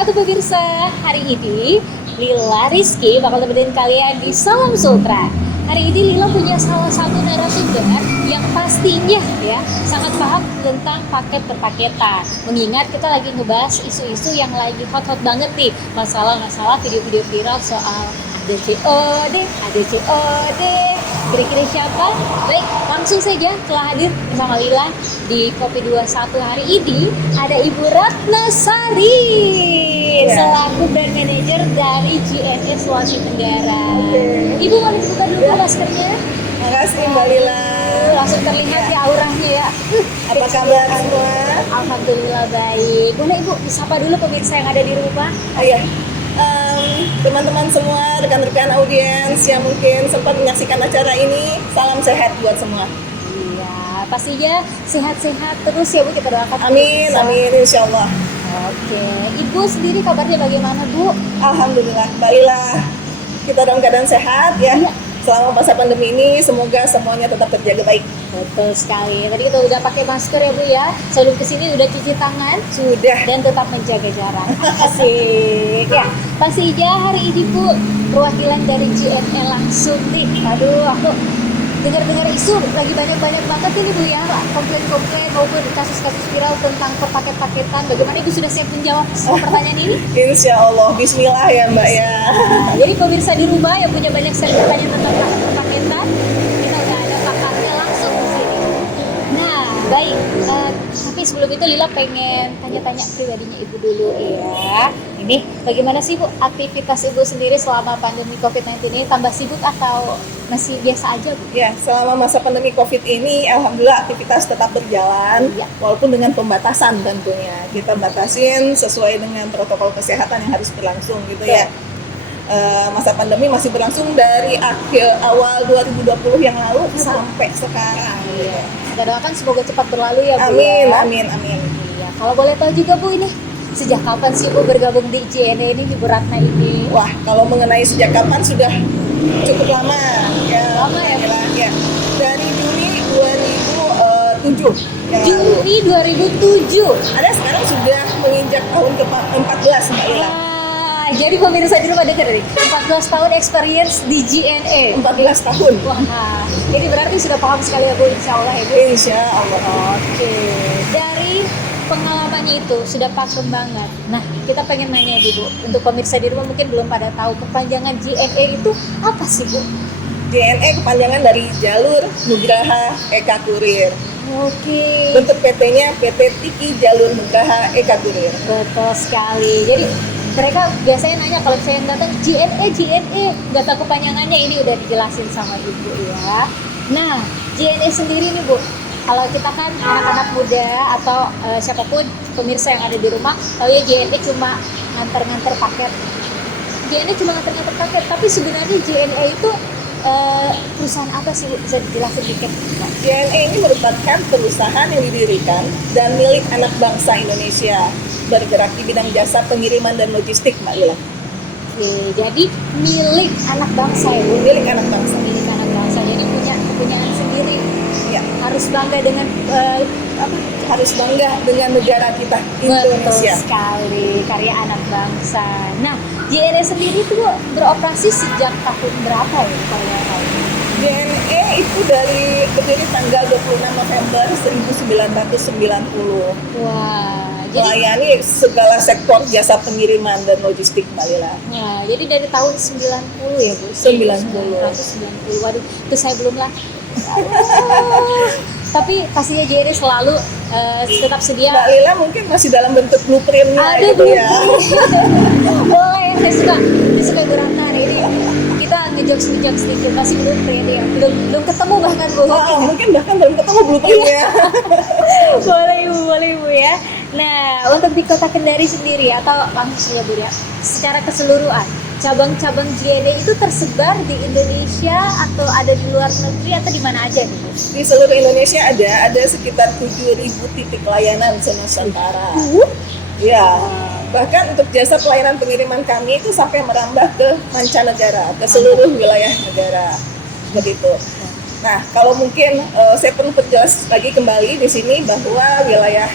wabarakatuh pemirsa. Hari ini Lila Rizky bakal nemenin kalian di Salam Sultra. Hari ini Lila punya salah satu narasumber yang pastinya ya sangat paham tentang paket berpaketan. Mengingat kita lagi ngebahas isu-isu yang lagi hot-hot banget nih, masalah-masalah video-video viral soal ADCOD. Kira-kira siapa? Baik, langsung saja telah hadir bersama Lila di Kopi 21 hari ini ada Ibu Ratna Sari selaku brand manager dari JNE Sulawesi Tenggara. Ibu boleh buka dulu maskernya? Makasih Mbak Lila. Langsung terlihat ya auranya ya. Apa kabar semua? Alhamdulillah baik. Boleh Ibu disapa dulu pemirsa yang ada di rumah? Iya. Teman-teman semua, rekan-rekan audiens yang mungkin sempat menyaksikan acara ini, salam sehat buat semua. Iya, pastinya sehat-sehat terus ya Bu, kita doakan. Amin, amin, insya Allah. Oke, Ibu sendiri kabarnya bagaimana Bu? Alhamdulillah, Mbak Lila, kita dalam keadaan sehat ya. Iya. Selama masa pandemi ini, semoga semuanya tetap terjaga baik. Betul sekali. Tadi kita udah pakai masker ya Bu ya. Sebelum kesini udah cuci tangan. Sudah. Dan tetap menjaga jarak. Asik. Ya, pastinya hari ini Bu perwakilan dari JNE langsung nih. Aduh, aku dengar-dengar isu lagi banyak banget ini Bu ya, komplain-komplain maupun kasus-kasus viral tentang perpaket-paketan. Bagaimana Ibu sudah siap menjawab semua pertanyaan ini? Insya Allah, Bismillah ya Mbak ya. Jadi pemirsa di rumah yang punya banyak sekali pertanyaan tentang perpaketan, kita udah ada pakarnya langsung di sini. Nah, baik. Tapi sebelum itu Lila pengen tanya-tanya pribadinya Ibu dulu ya. Ini bagaimana sih Bu aktivitas Ibu sendiri selama pandemi COVID-19 ini? Tambah sibuk atau masih biasa aja Bu? Ya, selama masa pandemi COVID ini, alhamdulillah aktivitas tetap berjalan, Iya. walaupun dengan pembatasan tentunya. Kita batasin sesuai dengan protokol kesehatan yang harus berlangsung gitu ya. Masa pandemi masih berlangsung dari awal 2020 yang lalu sampai sekarang. Iya. Kita doakan semoga cepat berlalu ya Bu. Amin, ya. amin, amin. Iya. Kalau boleh tahu juga Bu ini sejak kapan sih Bu bergabung di JNE ini Ibu Ratna ini? Wah, kalau mengenai sejak kapan sudah cukup lama ya. Lama ya, Bu? Ya. Dari Juni 2007 yang lalu. Juni 2007. Ada sekarang sudah menginjak tahun ke-14 Mbak Ila. Jadi pemirsa di rumah dengar nih, 14 tahun experience di JNE. 14 tahun. Wah, ini berarti sudah paham sekali ya Bu, insya Allah ya Bu. Insya Allah. Oke, dari pengalamannya itu sudah pakem banget. Nah, kita pengen nanya nih Bu, untuk pemirsa di rumah mungkin belum pada tahu kepanjangan JNE itu apa sih Bu? JNE kepanjangan dari Jalur Nugraha Eka Kurir. Oke. Bentuk PT-nya PT Tiki Jalur Nugraha Eka Kurir. Betul sekali. Jadi mereka biasanya nanya kalau saya yang datang JNE, nggak tahu kepanjangannya, ini udah dijelasin sama Ibu ya. Nah, JNE sendiri nih Bu, kalau kita kan anak-anak muda atau siapapun pemirsa yang ada di rumah, tahu ya JNE cuma nganter-nganter paket. JNE cuma nganter-nganter paket, tapi sebenarnya JNE itu perusahaan apa sih Bu? Bisa dijelasin dikit? JNE ini merupakan perusahaan yang didirikan dan milik anak bangsa Indonesia, bergerak di bidang jasa pengiriman dan logistik Mbak Lila. Oke, jadi milik anak bangsa ya Bu? Milik anak bangsa. Milik anak bangsa, jadi punya kepunyaan sendiri. Ya, Harus bangga dengan harus bangga dengan negara kita Indonesia. Betul sekali, karya anak bangsa. Nah, JNE sendiri itu Bu, beroperasi sejak tahun berapa ya kalau boleh tahu? JNE itu dari berdiri tanggal 26 November 1990. Wah, jadi Melayani segala sektor jasa pengiriman dan logistik Mbak Lila. ya, jadi dari tahun 90 ya Bu? 90. 1990. Waduh, itu saya belum lah. Tapi pastinya JNE selalu tetap sedia. Mbak Lila mungkin masih dalam bentuk blueprint-nya Ada gitu ya. Boleh, saya suka Ibu Ratna nih. Ini kita ngejokes sedikit, masih belum print ya. Belum ketemu bahkan Bu. Mungkin bahkan belum ketemu blueprint-nya. boleh Ibu ya. Nah, untuk di Kota Kendari sendiri atau langsung ya Bu ya, secara keseluruhan cabang-cabang JNE itu tersebar di Indonesia atau ada di luar negeri atau di mana aja nih Bu? Di seluruh Indonesia ada sekitar 7.000 titik layanan senusantara. Ya, bahkan untuk jasa pelayanan pengiriman kami itu sampai merambah ke mancanegara, ke seluruh wilayah negara. Begitu. Nah, kalau mungkin saya perlu perjelas lagi kembali di sini bahwa wilayah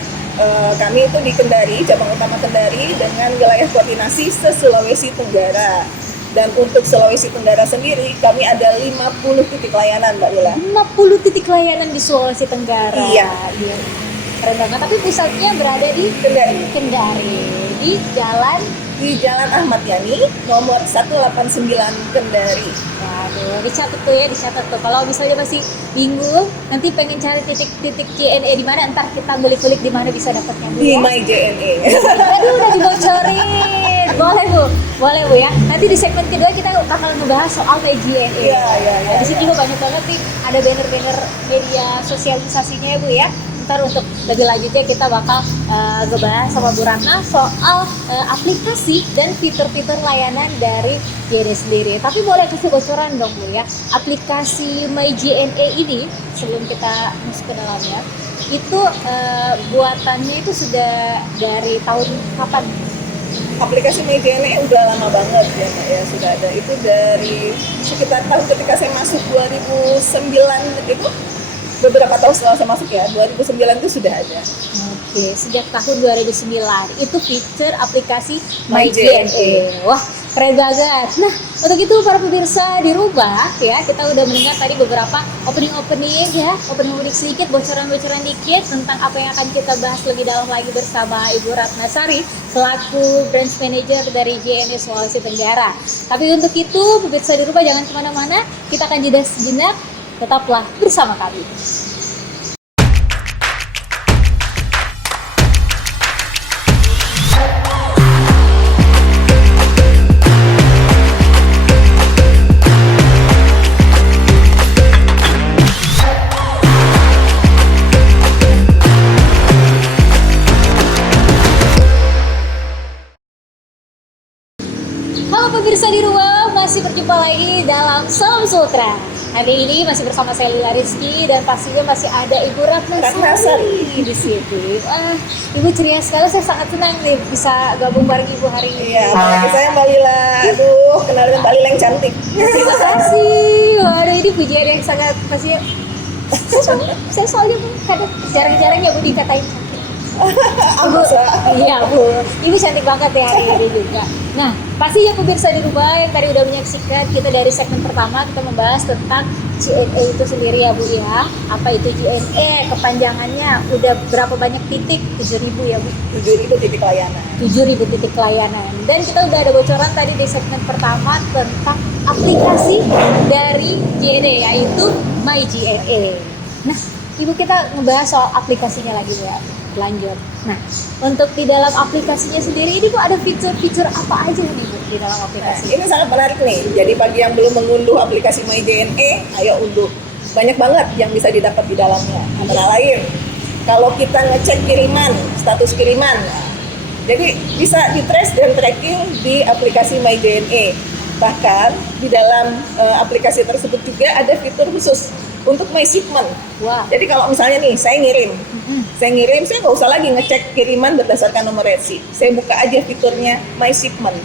kami itu di Kendari, cabang utama Kendari dengan wilayah koordinasi se-Sulawesi Tenggara. Dan untuk Sulawesi Tenggara sendiri, kami ada 50 titik layanan, Mbak Lila. 50 titik layanan di Sulawesi Tenggara. Iya. Iya. Keren banget. Tapi pusatnya berada di Kendari. Kendari, di Jalan Ahmad Yani, nomor 189 Kendari. Waduh, dicatat tuh ya, dicatat tuh. Kalau misalnya masih bingung, nanti pengen cari titik-titik JNE di mana, ntar kita kulik-kulik di mana bisa dapatnya dulu Di ya. My JNE. Tadi udah dibocorin. Boleh bu ya. Nanti di segmen kedua kita bakal ngebahas soal JNE. Iya. Di sini juga banyak banget nih, ada banner-banner media sosialisasinya ya bu ya. Ntar untuk lebih lanjutnya kita bakal ngebahas sama Bu Ratna soal aplikasi dan fitur-fitur layanan dari JNE sendiri. Tapi boleh kasih bocoran dong Bu ya, aplikasi My JNE ini sebelum kita masuk ke dalamnya, itu buatannya itu sudah dari tahun kapan? Aplikasi My JNE udah lama banget ya Mbak ya, sudah ada. Itu dari sekitar tahun ketika saya masuk 2009 itu, beberapa tahun setelah saya masuk ya, 2009 itu sudah ada. Oke, sejak tahun 2009 itu fitur aplikasi My My JNE. Wah, keren banget. Nah, untuk itu para pemirsa di rumah ya, kita udah mendengar tadi beberapa opening ya, opening sedikit, bocoran-bocoran dikit tentang apa yang akan kita bahas lebih dalam lagi bersama Ibu Ratna Sari selaku Branch Manager dari JNE Sulawesi Tenggara. Tapi untuk itu, pemirsa di rumah jangan kemana-mana, kita akan jeda sejenak. Tetaplah bersama kami. Halo pemirsa di rumah, masih berjumpa lagi dalam Salam Sutra. Hari ini masih bersama saya Lila Rizky dan pastinya masih ada Ibu Ratna Sari di situ. Ibu ceria sekali, saya sangat senang nih bisa gabung bareng Ibu hari ini. Iya, apalagi saya Mbak Lila. Aduh, kenalin Mbak Lila yang cantik. Terima kasih. Waduh, ini pujian yang sangat pastinya. Saya soalnya kadang jarang-jarang ya Bu dikatain cantik. Bu, iya Bu, Ibu cantik banget ya hari ini juga. Nah, pastinya pemirsa di rumah yang tadi udah menyaksikan kita dari segmen pertama, kita membahas tentang JNE itu sendiri ya Bu ya. Apa itu JNE, kepanjangannya, udah berapa banyak titik? 7.000 ya Bu? 7.000 titik layanan. 7.000 titik layanan. Dan kita udah ada bocoran tadi di segmen pertama tentang aplikasi dari JNE, yaitu My JNE. Nah, Ibu, kita ngebahas soal aplikasinya lagi ya. Lanjut. Nah, untuk di dalam aplikasinya sendiri ini Bu, ada fitur-fitur apa aja nih Bu di dalam Nah, aplikasi? ini sangat menarik nih. Jadi bagi yang belum mengunduh aplikasi My JNE, ayo unduh. Banyak banget yang bisa didapat di dalamnya. Antara lain, kalau kita ngecek kiriman, status kiriman, jadi bisa di-trace dan tracking di aplikasi My JNE. Bahkan di dalam aplikasi tersebut juga ada fitur khusus untuk My Shipment. Wah. Jadi kalau misalnya nih, saya ngirim, saya nggak usah lagi ngecek kiriman berdasarkan nomor resi. Saya buka aja fiturnya My Shipment.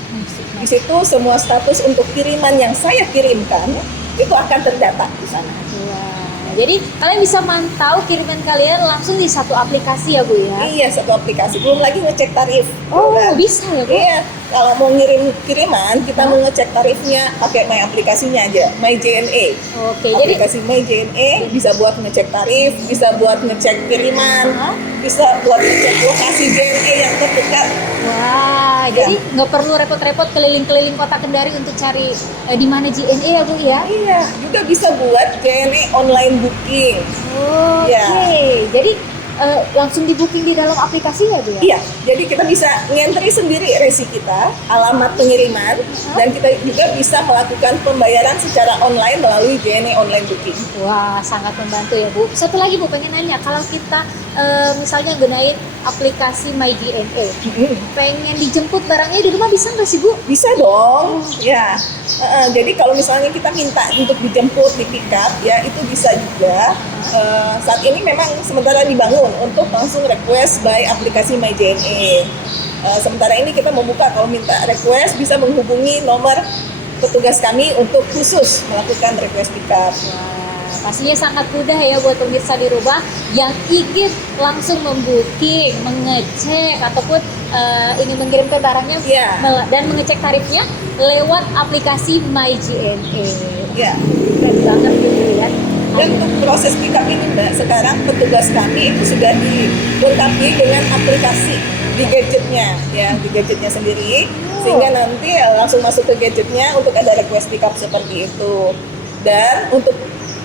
Di situ semua status untuk kiriman yang saya kirimkan itu akan terdata di sana. Wah, jadi kalian bisa mantau kiriman kalian langsung di satu aplikasi ya Bu ya? Iya, satu aplikasi. Belum lagi ngecek tarif. Oh, Kan? bisa ya Bu? Iya, kalau mau ngirim kiriman, kita mau ngecek tarifnya pakai My aplikasinya aja, My JNE. Oke, jadi Aplikasi My JNE bisa buat ngecek tarif, bisa buat ngecek kiriman, bisa buat ngecek lokasi JNE yang terdekat. wah, Ya. jadi nggak perlu repot-repot keliling-keliling kota Kendari untuk cari di mana JNE ya Bu ya? Iya, juga bisa buat JNE online booking. Oke, Ya. jadi langsung di booking di dalam aplikasinya Bu ya? Iya, jadi kita bisa ngentri sendiri resi kita, alamat pengiriman, dan kita juga bisa melakukan pembayaran secara online melalui JNE online booking. Wah, sangat membantu ya Bu. Satu lagi Bu, pengen nanya, kalau kita misalnya gunain aplikasi My JNE, pengen dijemput barangnya di rumah bisa nggak sih Bu? Bisa dong, ya. Jadi kalau misalnya kita minta untuk dijemput, di pick up, ya itu bisa juga. Saat ini memang sementara dibangun untuk langsung request by aplikasi My JNE. Sementara ini kita membuka kalau minta request bisa menghubungi nomor petugas kami untuk khusus melakukan request pick up. Wah, pastinya sangat mudah ya buat pemirsa di rumah yang ingin langsung membooking, mengecek ataupun ingin mengirimkan barangnya Iya. dan mengecek tarifnya lewat aplikasi MyJNE. Ya. Keren banget gitu ya. Dan untuk proses pick up ini Mbak, sekarang petugas kami itu sudah dilengkapi dengan aplikasi di gadgetnya, ya di gadgetnya sendiri, sehingga nanti langsung masuk ke gadgetnya untuk ada request pick up seperti itu. Dan untuk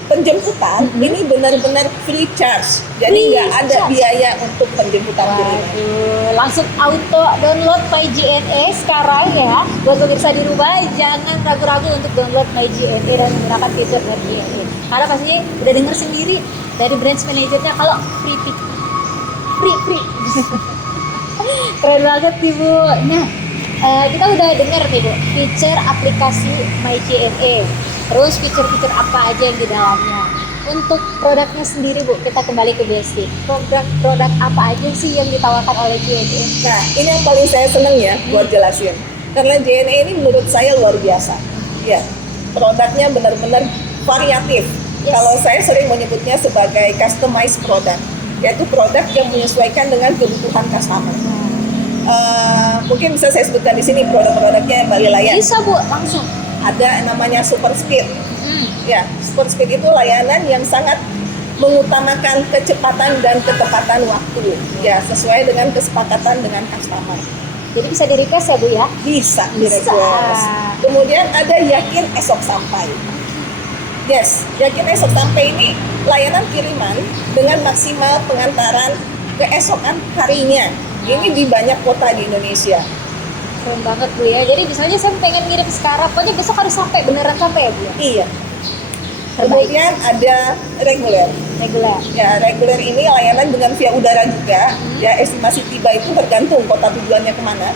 penjemputan ini benar-benar free charge, jadi Free nggak ada charge. biaya untuk penjemputan kiriman. Waduh, langsung auto download MyJNE sekarang ya. Buat pemirsa di rumah, jangan ragu-ragu untuk download MyJNE dan menggunakan fitur MyJNE. Karena pastinya udah denger sendiri dari branch manajernya kalau free pick, free. Keren banget nih Bu. Nah, kita udah dengar nih Bu, feature aplikasi MyJNE. Terus fitur-fitur apa aja yang di dalamnya. Untuk produknya sendiri Bu, kita kembali ke basic. Produk apa aja sih yang ditawarkan oleh JNE? Nah, ini yang paling saya seneng ya buat jelasin. Karena JNE ini menurut saya luar biasa. Ya, produknya benar-benar variatif. Yes. Kalau saya sering menyebutnya sebagai customized product, yaitu produk yang menyesuaikan dengan kebutuhan customer. Mungkin bisa saya sebutkan di sini produk-produknya Mbak Lila ya. Bisa Bu, langsung. Ada namanya Super Speed. Ya, Super Speed itu layanan yang sangat mengutamakan kecepatan dan ketepatan waktu. Ya, sesuai dengan kesepakatan dengan customer. Jadi bisa di request ya Bu ya? Bisa Bisa. di-request. Kemudian ada yakin esok sampai. Yes, yakin esok sampai ini layanan kiriman dengan maksimal pengantaran keesokan harinya. Ini di banyak kota di Indonesia. Keren banget Bu ya. Jadi misalnya saya pengen ngirim sekarang, pokoknya besok harus sampai, beneran sampai ya Bu ya? Iya. Terbaik. Kemudian ada reguler. Reguler. Ya, reguler ini layanan dengan via udara juga. Ya, estimasi tiba itu tergantung kota tujuannya kemana.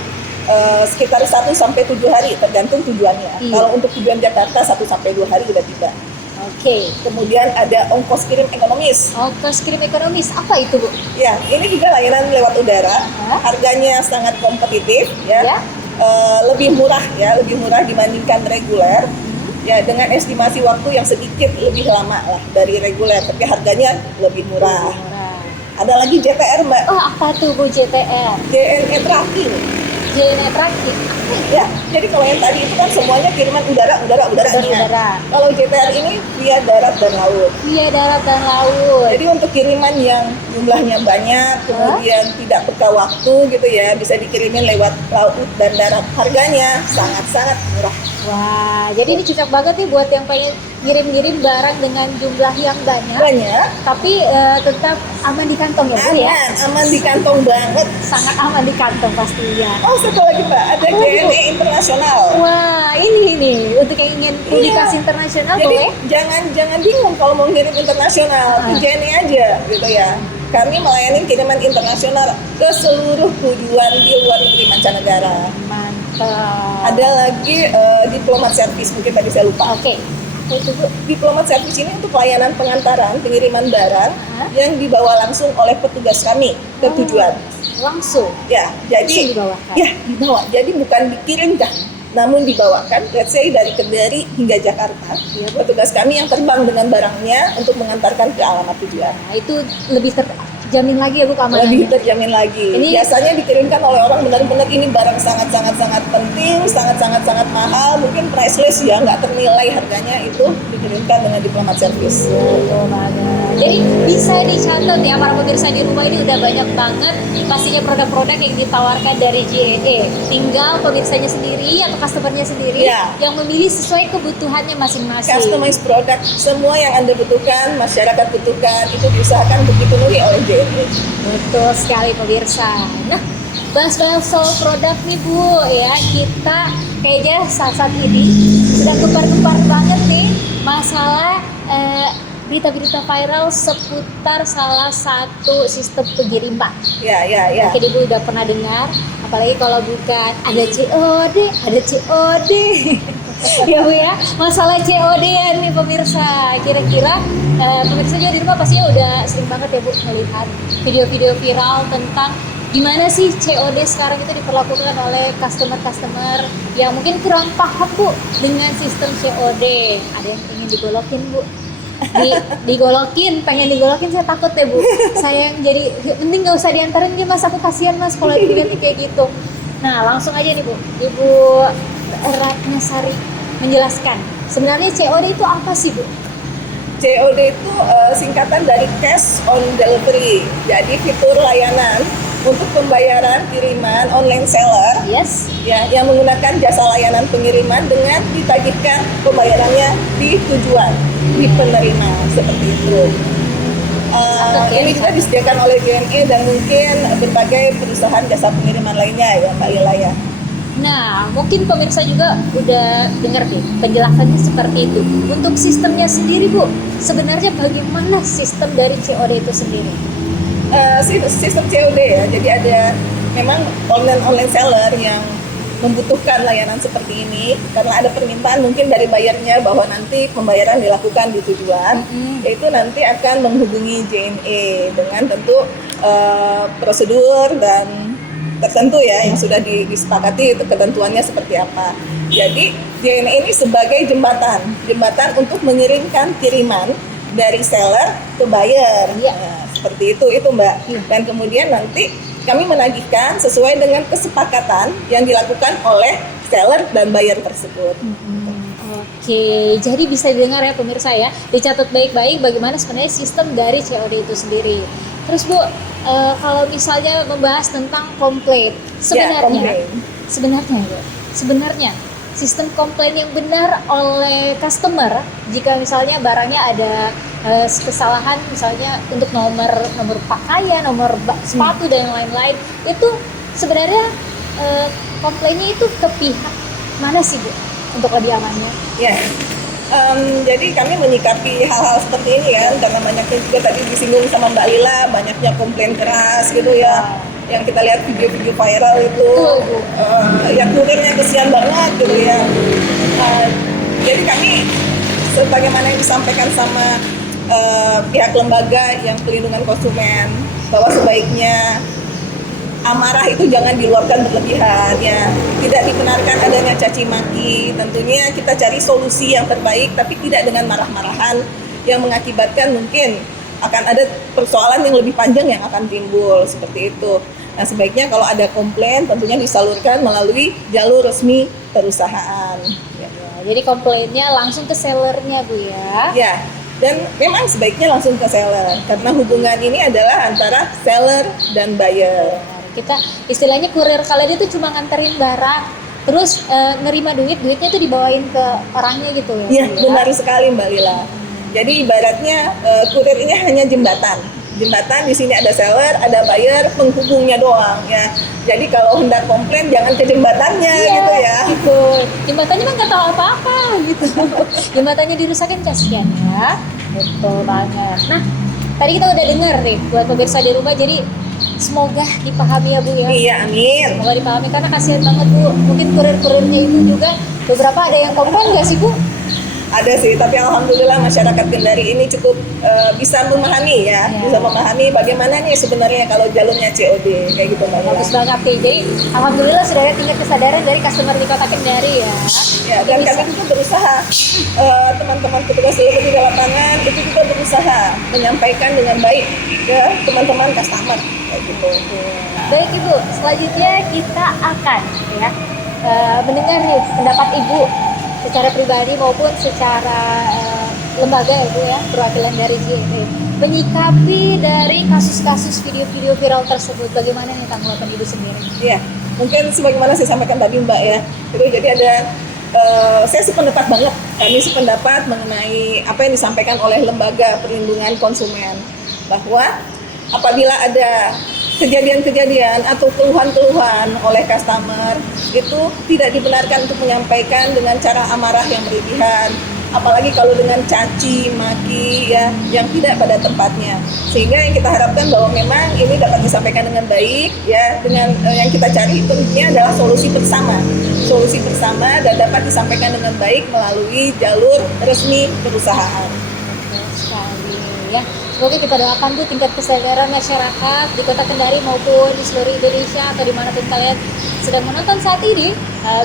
Sekitar 1 sampai 7 hari tergantung tujuannya. Iya. Kalau untuk tujuan Jakarta 1 sampai 2 hari udah tiba. Oke. Kemudian ada ongkos kirim ekonomis. Ongkos kirim ekonomis, apa itu Bu? Ya, ini juga layanan lewat udara. Hah? Harganya sangat kompetitif ya. Ya. Lebih murah ya, lebih murah dibandingkan reguler. Ya, dengan estimasi waktu yang sedikit lebih lama lah dari reguler, tapi harganya lebih murah. Murah. Ada lagi JTR Mbak, Oh, apa tuh Bu JTR? JNE Tracking. JNE Tracking. Ya, jadi kalau yang tadi itu kan semuanya kiriman udara. Udara. Kalau JTR ini via darat dan laut. Via darat dan laut. Jadi untuk kiriman yang jumlahnya banyak, kemudian tidak peka waktu gitu ya, bisa dikirimin lewat laut dan darat. Harganya sangat-sangat murah. Wah, jadi ini cocok banget nih buat yang pengen ngirim-ngirim barang dengan jumlah yang banyak, tapi tetap aman di kantong ya Bu ya? Aman di kantong banget. Sangat aman di kantong pastinya. Oh, satu lagi Mbak, ada JNE Internasional. Wah, ini untuk yang ingin publikasi internasional Jadi boleh? jangan bingung kalau mau ngirim internasional, ke JNE aja gitu ya. Kami melayani kiriman internasional ke seluruh tujuan di luar negeri mancanegara. Mantap. Ada lagi diplomat service, mungkin tadi saya lupa. Oke. Itu Bu. Diplomat service ini untuk pelayanan pengantaran pengiriman barang Hah? yang dibawa langsung oleh petugas kami ke tujuan. Langsung. Ya, Langsung jadi dibawakan. ya dibawa. Jadi bukan dikirimkan, namun dibawakan. Let's say dari Kendari hingga Jakarta. Iya, Bu. Petugas kami yang terbang dengan barangnya untuk mengantarkan ke alamat tujuan. Nah, itu lebih terjamin lagi ya Bu keamanannya. Lebih terjamin lagi. Ini- Biasanya dikirimkan oleh orang benar-benar ini barang sangat penting, sangat mahal, mungkin priceless ya, nggak ternilai harganya, itu dikirimkan dengan diplomat service. Betul banget. Jadi bisa dicatat ya para pemirsa di rumah, ini udah banyak banget pastinya produk-produk yang ditawarkan dari JNE. Tinggal pemirsanya sendiri atau customernya sendiri Ya. yang memilih sesuai kebutuhannya masing-masing. Customized product, semua yang Anda butuhkan, masyarakat butuhkan, itu diusahakan untuk dipenuhi oleh JNE. Betul sekali pemirsa. Nah, bahas-bahas soal produk nih Bu ya, kita kayaknya saat ini sedang gempar-gempar banget nih masalah berita-berita viral seputar salah satu sistem pengiriman. Ya. Mungkin Ibu udah pernah dengar, apalagi kalau bukan ada COD, ya Bu ya, masalah COD ya nih pemirsa. Kira-kira pemirsa juga di rumah pastinya udah sering banget ya Bu melihat video-video viral tentang gimana sih COD sekarang itu diperlakukan oleh customer-customer yang mungkin kurang paham Bu dengan sistem COD. Ada yang ingin digolokin Bu? digolokin, pengen digolokin, saya takut ya Bu. Saya yang jadi, mending nggak usah diantarin dia Mas, aku kasihan Mas kalau diganti kayak gitu. Nah langsung aja nih Bu, Ibu Ratnasari menjelaskan sebenarnya COD itu apa sih Bu? COD itu singkatan dari Cash on Delivery. Jadi fitur layanan untuk pembayaran kiriman online seller Yes. ya yang menggunakan jasa layanan pengiriman dengan ditagihkan pembayarannya di tujuan, di penerima, seperti itu. Ini juga disediakan oleh JNE dan mungkin berbagai perusahaan jasa pengiriman lainnya ya Mbak Lila ya. Nah, mungkin pemirsa juga udah dengar deh penjelasannya seperti itu. Untuk sistemnya sendiri Bu, sebenarnya bagaimana sistem dari COD itu sendiri? Sistem COD ya, jadi ada memang online seller yang membutuhkan layanan seperti ini karena ada permintaan mungkin dari bayarnya bahwa nanti pembayaran dilakukan di tujuan, yaitu nanti akan menghubungi JNE dengan tentu prosedur dan tertentu ya yang sudah disepakati itu ketentuannya seperti apa. Jadi JNE ini sebagai jembatan untuk mengirimkan kiriman dari seller ke buyer. Nah, seperti itu Mbak. Dan kemudian nanti kami menagihkan sesuai dengan kesepakatan yang dilakukan oleh seller dan buyer tersebut. Oke, jadi bisa didengar ya pemirsa ya, dicatat baik-baik bagaimana sebenarnya sistem dari COD itu sendiri. Terus Bu, kalau misalnya membahas tentang komplain, sebenarnya sistem komplain yang benar oleh customer jika misalnya barangnya ada kesalahan, misalnya untuk nomor pakaian, nomor sepatu dan lain-lain, itu sebenarnya komplainnya itu ke pihak mana sih Bu untuk lebih amannya? Ya. Jadi kami menyikapi hal-hal seperti ini kan, karena banyaknya juga tadi disinggung sama Mbak Lila, banyaknya komplain keras gitu ya, yang kita lihat video-video viral itu, ya kurirnya kesian banget gitu ya. Jadi kami sebagaimana yang disampaikan sama pihak lembaga yang pelindungan konsumen, bahwa sebaiknya amarah itu jangan diluapkan berlebihan ya, tidak dibenarkan adanya caci maki. Tentunya kita cari solusi yang terbaik tapi tidak dengan marah-marahan yang mengakibatkan mungkin akan ada persoalan yang lebih panjang yang akan timbul seperti itu. Nah sebaiknya kalau ada komplain tentunya disalurkan melalui jalur resmi perusahaan ya. Jadi komplainnya langsung ke sellernya Bu ya? Ya, dan memang sebaiknya langsung ke seller karena hubungan ini adalah antara seller dan buyer. Kita istilahnya kurir kalian itu cuma nganterin barang, terus nerima duitnya tuh dibawain ke orangnya gitu ya? Iya, benar sekali Mbak Lila. Jadi ibaratnya kurir ini hanya jembatan di sini ada seller, ada buyer, penghubungnya doang ya. Jadi kalau hendak komplain jangan ke jembatannya gitu ya. Gitu. Jembatannya kan nggak tahu apa-apa gitu. Jembatannya dirusakin kasihan ya. Betul banget. Nah, tadi kita udah dengar nih buat pemirsa di rumah, jadi semoga dipahami ya Bu ya. Iya, amin. Semoga dipahami karena kasihan banget Bu. Mungkin kurir-kurirnya itu juga beberapa ada yang komplain nggak sih Bu? Ada sih, tapi alhamdulillah masyarakat Kendari ini cukup bisa memahami ya, bisa memahami bagaimana nih sebenarnya kalau jalurnya COD kayak gitu Mbak. Bagus banget nih. Jadi alhamdulillah sudah ada tingkat kesadaran dari customer di Kota Kendari ya. Ya, dan kami juga berusaha teman-teman petugas delivery di lapangan itu juga berusaha menyampaikan dengan baik ke teman-teman customer kayak gitu. Baik Ibu, selanjutnya kita akan ya mendengar nih pendapat Ibu secara pribadi maupun secara lembaga itu ya, perwakilan dari JNE menyikapi dari kasus-kasus video-video viral tersebut. Bagaimana nih tanggapan Ibu sendiri? Iya, mungkin sebagaimana saya sampaikan tadi Mbak ya, itu jadi ada saya sependapat banget, kami sependapat mengenai apa yang disampaikan oleh lembaga perlindungan konsumen, bahwa apabila ada kejadian-kejadian atau keluhan-keluhan oleh customer itu tidak dibenarkan untuk menyampaikan dengan cara amarah yang berlebihan, apalagi kalau dengan caci maki ya yang tidak pada tempatnya, sehingga yang kita harapkan bahwa memang ini dapat disampaikan dengan baik ya, dengan yang kita cari tentunya adalah solusi bersama dan dapat disampaikan dengan baik melalui jalur resmi perusahaan. Betul sekali ya. Semoga kita doakan Bu tingkat kesadaran masyarakat di Kota Kendari maupun di seluruh Indonesia atau dimanapun kalian sedang menonton saat ini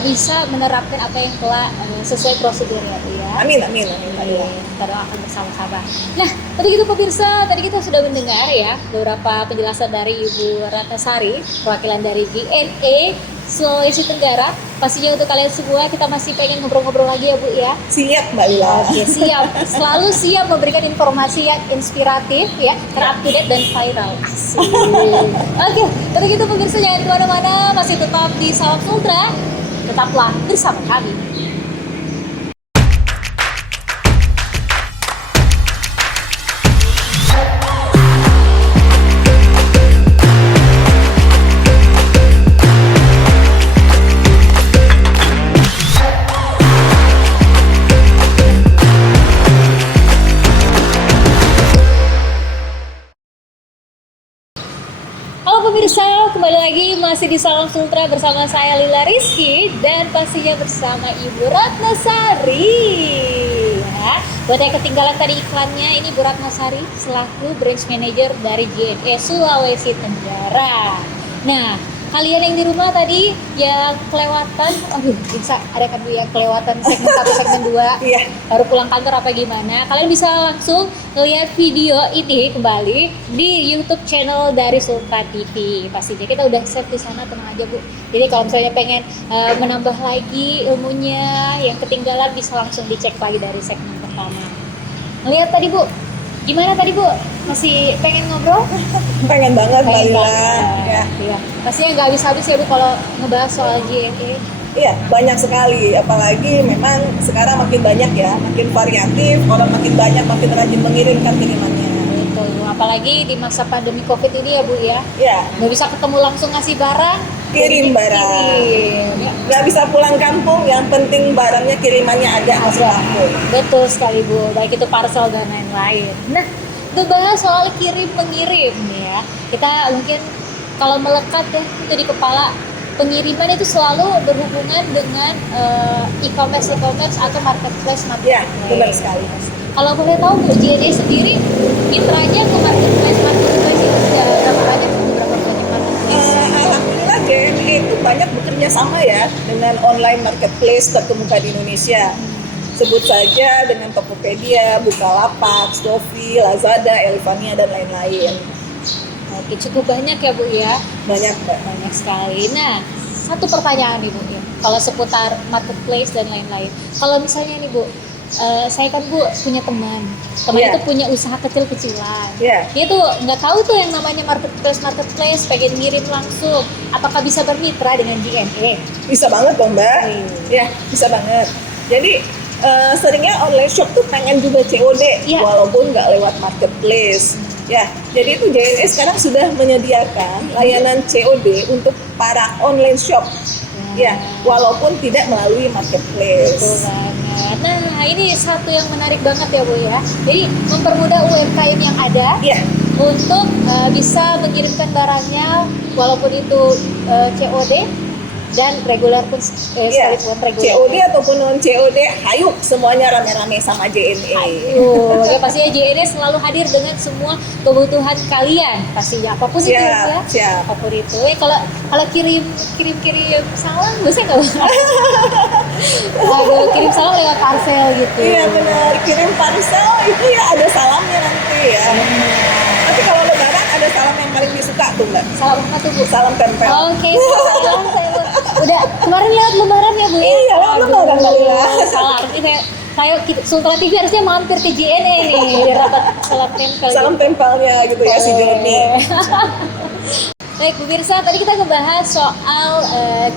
bisa menerapkan apa yang telah sesuai prosedurnya Bu ya. Amin, amin, amin. Oke, kita doakan bersama-sama. Nah, tadi itu pemirsa, tadi kita sudah mendengar ya beberapa penjelasan dari Ibu Ratnasari, perwakilan dari JNE Sulawesi Tenggara. Pastinya untuk kalian semua kita masih pengen ngobrol-ngobrol lagi ya Bu ya. Siap Mbak Lila. Oke, siap. Selalu siap memberikan informasi yang inspiratif ya, terupdate dan viral. Asik. Oke, untuk itu pemirsa jangan kemana-mana, masih tetap di Salam Sultra. Tetaplah bersama kami. Halo pemirsa, kembali lagi masih di Salam Sultra bersama saya Lila Rizky dan pastinya bersama Ibu Ratnasari. Ya, buat yang ketinggalan tadi iklannya, ini Ibu Ratnasari selaku Branch Manager dari JNE Sulawesi Tenggara. Nah, kalian yang di rumah tadi yang kelewatan, bisa ada kan Bu yang kelewatan segmen 1, segmen 2, Iya. baru pulang kantor apa gimana, kalian bisa langsung lihat video ini kembali di YouTube channel dari Sultra TV. Pastinya kita udah save di sana, tenang aja Bu. Jadi kalau misalnya pengen menambah lagi ilmunya yang ketinggalan, bisa langsung dicek lagi dari segmen pertama. Ngelihat tadi Bu, gimana tadi Bu? Masih pengen ngobrol? Pengen banget Mbak Pengen Lila. banget. Ya. Iya. Pastinya nggak habis-habis ya Bu kalau ngebahas soal JNE. Iya, banyak sekali. Apalagi memang sekarang makin banyak ya, makin variatif, orang makin banyak, makin rajin mengirimkan kirimannya. Betul, apalagi di masa pandemi COVID ini ya Bu ya. Ya, Nggak bisa ketemu langsung ngasih barang, kirim barang. kirim. Ya, Nggak bisa pulang kampung, yang penting barangnya kirimannya ada masuk kampung. betul sekali Bu, baik itu parcel dan lain-lain. Nah, untuk bahas soal kirim mengirim nih ya, kita mungkin kalau melekat ya itu di kepala, pengiriman itu selalu berhubungan dengan e-commerce atau marketplace. Ya, benar sekali. Kalau boleh tahu Bu, JNE sendiri mitranya ke marketplace itu sudah berapa banyak? Berapa banyak marketplace? Alhamdulillah JNE itu banyak bekerja sama ya dengan online marketplace terkemuka di Indonesia. Sebut saja dengan Tokopedia, Bukalapak, Shopee, Lazada, Elevania, dan lain-lain. Oke, cukup banyak ya Bu ya. Banyak Mbak. Banyak sekali. Nah, satu pertanyaan nih Bu ya, kalau seputar marketplace dan lain-lain. Kalau misalnya nih Bu, saya kan Bu punya teman Iya. itu punya usaha kecil-kecilan. Iya. Dia tuh nggak tahu tuh yang namanya marketplace, pengen ngirim langsung. Apakah bisa bermitra dengan JNE? Bisa banget dong Mbak. Ya, bisa banget. Jadi seringnya online shop tuh pengen juga COD, Iya. walaupun nggak lewat marketplace. Ya, jadi itu JNE sekarang sudah menyediakan layanan COD untuk para online shop. Ya, walaupun tidak melalui Betul marketplace. banget. Nah, ini satu yang menarik banget ya Bu ya. Jadi mempermudah UMKM yang ada Ya, untuk bisa mengirimkan barangnya walaupun itu COD dan reguler pun ya. sekalipun reguler. COD ataupun non COD, hayu semuanya rame-rame sama JNE. Aduh, ya pastinya JNE selalu hadir dengan semua kebutuhan kalian pastinya apapun itu Siap, ya. siap. Apapun itu. Kalau kirim salam bisa nggak? Aduh, kirim salam lewat parcel gitu. Iya benar, kirim parcel itu ya ada salamnya nanti ya. Tapi kalau lebaran ada salam yang paling disuka tuh Mbak. Salam apa tuh Bu? Salam tempel. Oke, salam saya Bu. Udah kemarin lewat lebaran ya Bu ya? Iya, lewat Aduh, lebaran kali ya. Salah, ini saya Sultra TV harusnya mampir ke JNE nih biar dapat salam tempel. Salam tempelnya gitu ya si Joni. Baik pemirsa, tadi kita ngebahas soal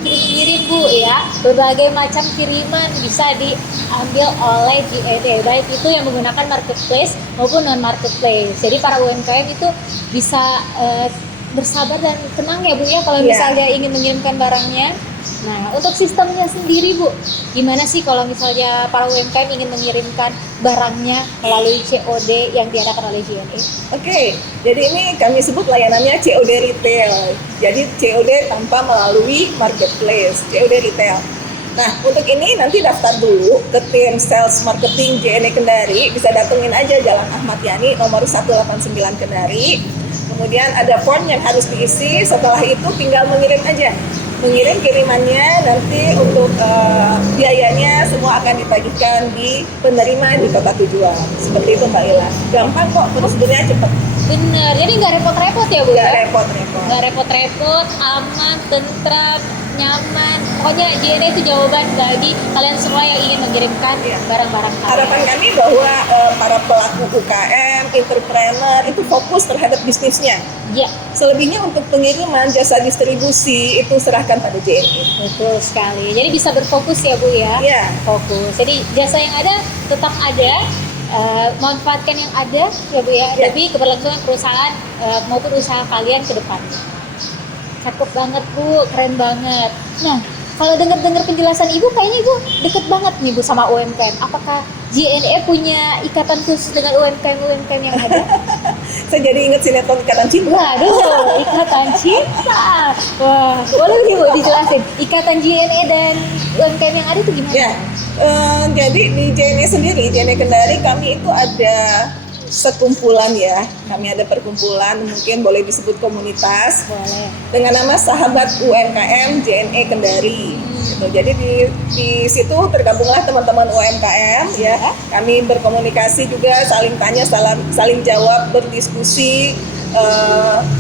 kirim-kirim Bu ya. Berbagai macam kiriman bisa diambil oleh JNE, baik itu yang menggunakan marketplace maupun non marketplace. Jadi para UMKM itu bisa bersabar dan tenang ya Bu ya kalau Iya. misalnya ingin mengirimkan barangnya. Nah, untuk sistemnya sendiri Bu, gimana sih kalau misalnya para UMKM ingin mengirimkan barangnya melalui COD yang diadakan oleh JNE? Oke, jadi ini kami sebut layanannya COD retail. Jadi COD tanpa melalui marketplace, COD retail. Nah, untuk ini nanti daftar dulu ke tim sales marketing JNE Kendari, bisa datengin aja Jalan Ahmad Yani nomor 189 Kendari. Kemudian ada form yang harus diisi, setelah itu tinggal mengirim aja. Mengirim kirimannya, nanti untuk biayanya semua akan ditagihkan di penerima di kota tujuan. Seperti itu Mbak Ila. Gampang kok, prosedurnya cepet. Bener, jadi nggak repot-repot ya Bu Nggak ya? repot-repot. Nggak repot-repot, aman, tentram, nyaman. Pokoknya JNE itu jawaban bagi kalian semua yang ingin mengirimkan Iya. barang-barang Harapan kalian. kami bahwa para pelaku UKM, entrepreneur itu fokus terhadap bisnisnya. Ya, Selebihnya untuk pengiriman jasa distribusi itu serahkan pada JNE. betul sekali. Jadi bisa berfokus ya Bu ya? Iya. Fokus. Jadi jasa yang ada tetap ada, manfaatkan yang ada ya Bu ya, Ya. demi keberlangsungan perusahaan maupun usaha kalian ke depannya. Cakep banget Bu, keren banget. Nah, kalau dengar-dengar penjelasan Ibu, kayaknya Ibu deket banget nih Bu sama UMKM. Apakah JNE punya ikatan khusus dengan UMKM yang ada? Saya jadi ingat sinetron Ikatan Cinta. Waduh, ikatan cinta. Wah, boleh nih Bu dijelasin ikatan JNE dan UMKM yang ada itu gimana? Ya, jadi di JNE sendiri, JNE Kendari kami itu ada sekumpulan ya. Kami ada perkumpulan, mungkin boleh disebut komunitas Boleh. dengan nama Sahabat UMKM JNE Kendari. Gitu. Jadi di situ tergabunglah teman-teman UMKM ya. Kami berkomunikasi juga, saling tanya, saling jawab, berdiskusi.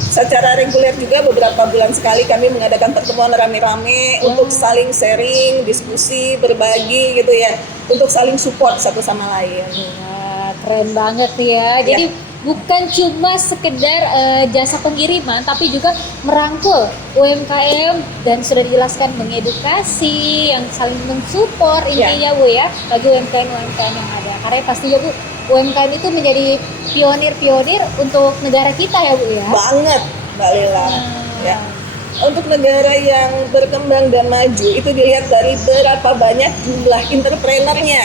Secara reguler juga beberapa bulan sekali kami mengadakan pertemuan rame-rame untuk saling sharing, diskusi, berbagi gitu ya, untuk saling support satu sama lain. Wah, keren banget nih ya. Jadi bukan cuma sekedar jasa pengiriman, tapi juga merangkul UMKM dan sudah dijelaskan mengedukasi, yang saling mensupport intinya Bu ya, bagi UMKM yang ada. Karena pastinya Bu, UMKM itu menjadi pionir-pionir untuk negara kita ya Bu ya. Banget Mbak Lila. Ya. Untuk negara yang berkembang dan maju itu dilihat dari berapa banyak jumlah entrepreneurnya.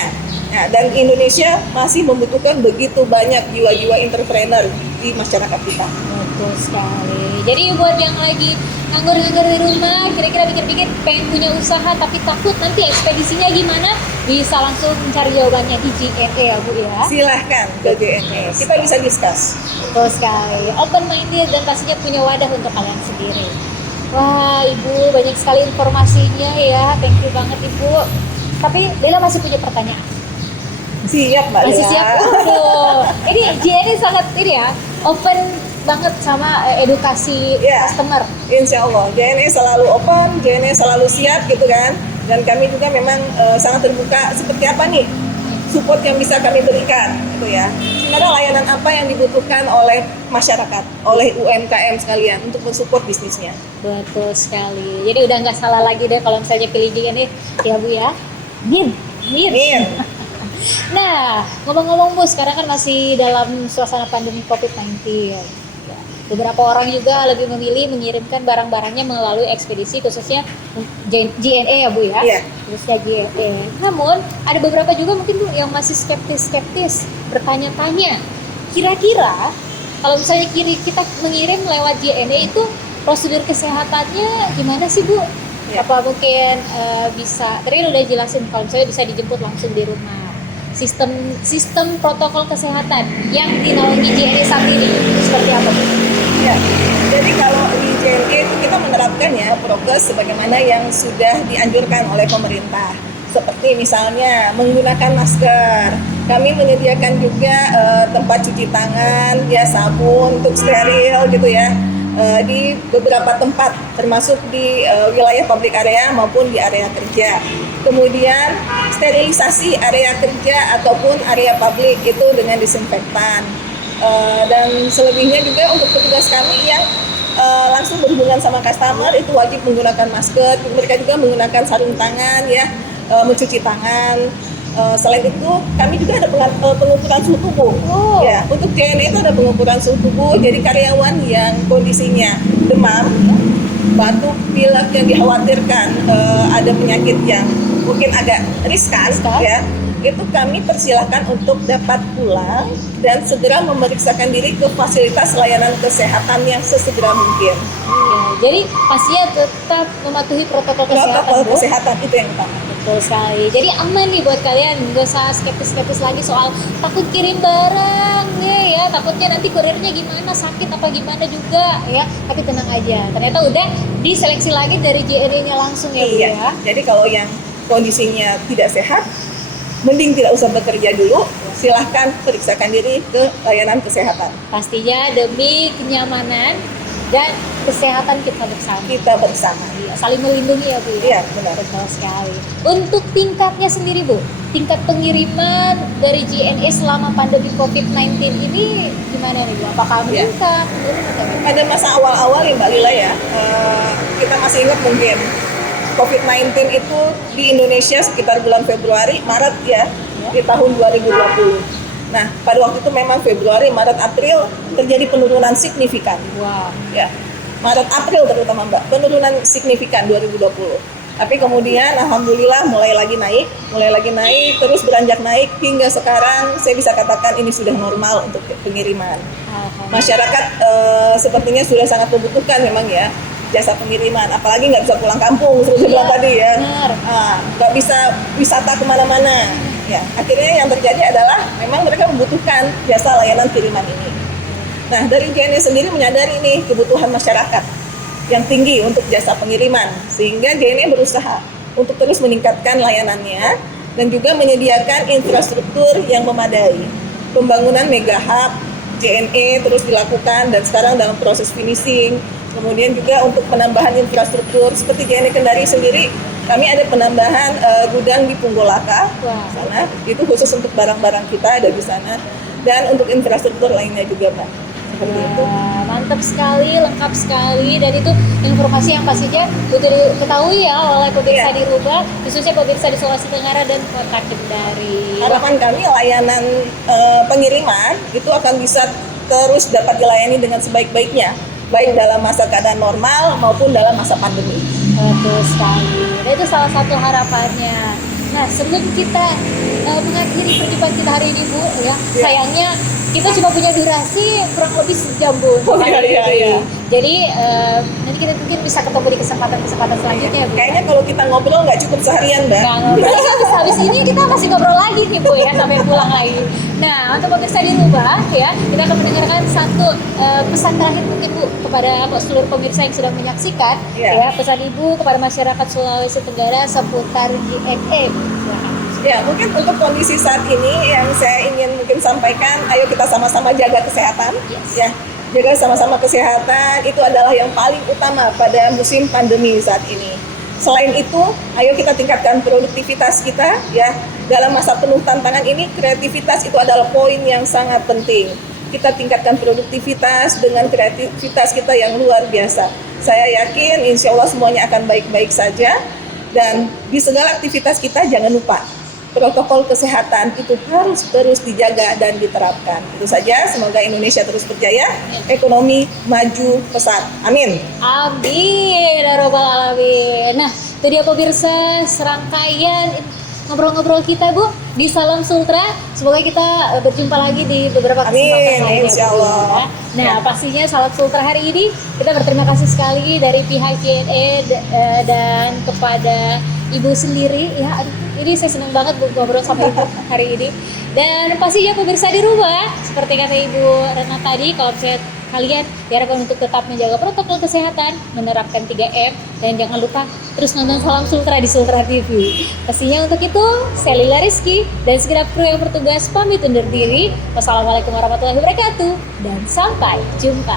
Ya, dan Indonesia masih membutuhkan begitu banyak jiwa-jiwa entrepreneur di masyarakat kita. Betul sekali. Jadi buat yang lagi nganggur-nganggur di rumah, kira-kira pikir-pikir pengen punya usaha tapi takut nanti ekspedisinya gimana, bisa langsung mencari jawabannya di JNE ya Bu ya. Silahkan ke JNE, kita bisa discuss. Betul sekali. Open minded dan pastinya punya wadah untuk kalian sendiri. Wah Ibu, banyak sekali informasinya ya. Thank you banget Ibu. Tapi Bella masih punya pertanyaan. Siap Mbak Masih Lila. siap? Waduh. Ini JNE sangat ini ya, open banget sama edukasi Ya. customer. Insya Allah, JNE selalu open, JNE selalu siap gitu kan. Dan kami juga memang sangat terbuka seperti apa nih support yang bisa kami berikan gitu ya. Sebenarnya layanan apa yang dibutuhkan oleh masyarakat, oleh UMKM sekalian untuk mensupport bisnisnya. Betul sekali. Jadi udah nggak salah lagi deh kalau misalnya pilih JNE ya Bu ya. Min. Amin. Nah, ngomong-ngomong Bu, sekarang kan masih dalam suasana pandemi COVID-19. Ya. Beberapa orang juga lebih memilih mengirimkan barang-barangnya melalui ekspedisi, khususnya JNE ya Bu ya. Iya. Khususnya JNE. Namun, ada beberapa juga mungkin Bu yang masih skeptis, bertanya-tanya. Kira-kira kalau misalnya kita mengirim lewat JNE itu prosedur kesehatannya gimana sih Bu? Ya. Apa mungkin bisa, tadi udah jelasin kalau misalnya bisa dijemput langsung di rumah. Sistem protokol kesehatan yang dinaungi JNE saat ini seperti apa Bu? Ya, jadi kalau di JNE itu kita menerapkan ya prokes sebagaimana yang sudah dianjurkan oleh pemerintah. Seperti misalnya menggunakan masker. Kami menyediakan juga tempat cuci tangan, ya sabun untuk steril gitu ya. Di beberapa tempat termasuk di wilayah public area maupun di area kerja. Kemudian sterilisasi area kerja ataupun area publik itu dengan disinfektan. Dan selebihnya juga untuk petugas kami yang langsung berhubungan sama customer itu wajib menggunakan masker. Mereka juga menggunakan sarung tangan ya, mencuci tangan. Selain itu kami juga ada pengukuran suhu tubuh. Ya, untuk JNE itu ada pengukuran suhu tubuh. Jadi karyawan yang kondisinya demam, batuk, pilek yang dikhawatirkan ada penyakit yang mungkin agak riskan, ya, itu kami persilahkan untuk dapat pulang dan segera memeriksakan diri ke fasilitas layanan kesehatan yang sesegera mungkin. Ya, jadi pastinya tetap mematuhi protokol kesehatan. Protokol Bu. kesehatan itu yang utama. Betul sekali. Jadi aman nih buat kalian, nggak usah skeptis-skeptis lagi soal takut kirim barang nih ya, takutnya nanti kurirnya gimana, sakit apa gimana juga ya. Tapi tenang aja, ternyata udah diseleksi lagi dari JNE-nya langsung ya Bu Iya. ya. Jadi kalau yang kondisinya tidak sehat, mending tidak usah bekerja dulu. Silahkan periksakan diri ke layanan kesehatan. Pastinya demi kenyamanan dan kesehatan kita bersama. Kita bersama. Iya, saling melindungi ya Bu ya. Iya, benar. Betul sekali. Untuk tingkatnya sendiri Bu, tingkat pengiriman dari JNE selama pandemi COVID-19 ini gimana nih Bu? Apakah Iya. meningkat? Menurun atau gimana? Pada masa awal-awal ya Mbak Lila ya, kita masih ingat mungkin COVID-19 itu di Indonesia sekitar bulan Februari, Maret ya, di tahun 2020. Nah, pada waktu itu memang Februari, Maret, April terjadi penurunan signifikan. Wow. Ya, Maret, April terutama Mbak, penurunan signifikan 2020. Tapi kemudian Alhamdulillah mulai lagi naik, terus beranjak naik hingga sekarang saya bisa katakan ini sudah normal untuk pengiriman. Alhamdulillah. Masyarakat sepertinya sudah sangat membutuhkan memang ya jasa pengiriman, apalagi nggak bisa pulang kampung seperti bilang Iya, tadi ya. benar. Nggak bisa wisata kemana-mana. Ya, akhirnya yang terjadi adalah memang mereka membutuhkan jasa layanan kiriman ini. Nah, dari JNE sendiri menyadari nih kebutuhan masyarakat yang tinggi untuk jasa pengiriman, sehingga JNE berusaha untuk terus meningkatkan layanannya dan juga menyediakan infrastruktur yang memadai. Pembangunan mega hub JNE terus dilakukan dan sekarang dalam proses finishing. Kemudian juga untuk penambahan infrastruktur seperti JNE Kendari sendiri, kami ada penambahan gudang di Punggolaka Wah. sana, itu khusus untuk barang-barang kita ada di sana, dan untuk infrastruktur lainnya juga Pak. Seperti itu. Wah, mantap sekali, lengkap sekali, dan itu informasi yang pastinya butuh diketahui ya oleh pemirsa Iya. di Rubah, khususnya pemirsa di Sulawesi Tenggara dan Kota Kendari. Harapan kami layanan pengiriman itu akan bisa terus dapat dilayani dengan sebaik-baiknya, baik dalam masa keadaan normal maupun dalam masa pandemi. Betul sekali. Dan itu salah satu harapannya. Nah, sebelum kita mengakhiri perjumpaan kita hari ini Bu, ya, sayangnya kita cuma punya durasi kurang lebih sejam Bu. untuk Oh, iya, hari iya, ini. iya. Jadi nanti kita mungkin bisa ketemu di kesempatan-kesempatan selanjutnya Bu. Kayaknya kalau kita ngobrol nggak cukup seharian Mbak. Nah, ngobrol habis ini kita masih ngobrol lagi nih Bu ya sampai pulang lagi. Nah, untuk pemirsa di Rubah ya, kita akan mendengarkan satu pesan terakhir mungkin Bu kepada seluruh pemirsa yang sedang menyaksikan. Iya. Ya, pesan Ibu kepada masyarakat Sulawesi Tenggara seputar JNE. Ya, mungkin untuk kondisi saat ini yang saya ingin mungkin sampaikan, ayo kita sama-sama jaga kesehatan. Yes. Ya, jaga sama-sama kesehatan itu adalah yang paling utama pada musim pandemi saat ini. Selain itu, ayo kita tingkatkan produktivitas kita ya. Dalam masa penuh tantangan ini, kreativitas itu adalah poin yang sangat penting. Kita tingkatkan produktivitas dengan kreativitas kita yang luar biasa. Saya yakin insya Allah semuanya akan baik-baik saja. Dan di segala aktivitas kita jangan lupa protokol kesehatan itu harus terus dijaga dan diterapkan. Itu saja, semoga Indonesia terus berjaya, ekonomi maju pesat. Amin. Amin, ya robbal alamin. Nah, itu dia pemirsa serangkaian ngobrol-ngobrol kita Bu di Salam Sultra. Semoga kita berjumpa lagi di beberapa kesempatan Amin, lainnya, insya Bu, Allah. ya. Nah, pastinya Salam Sultra hari ini kita berterima kasih sekali dari pihak JNE dan kepada Ibu sendiri ya. Aduh, ini saya senang banget Bu ngobrol sama Ibu hari ini. Dan pastinya pemirsa di rumah, seperti kata Ibu Retna tadi, kalau misalnya kalian diharapkan untuk tetap menjaga protokol kesehatan, menerapkan 3M, dan jangan lupa terus nonton Salam Sultra di Sultra TV. Pastinya untuk itu, saya Lila Rizky dan segenap kru yang bertugas pamit undur diri. Wassalamualaikum warahmatullahi wabarakatuh, dan sampai jumpa.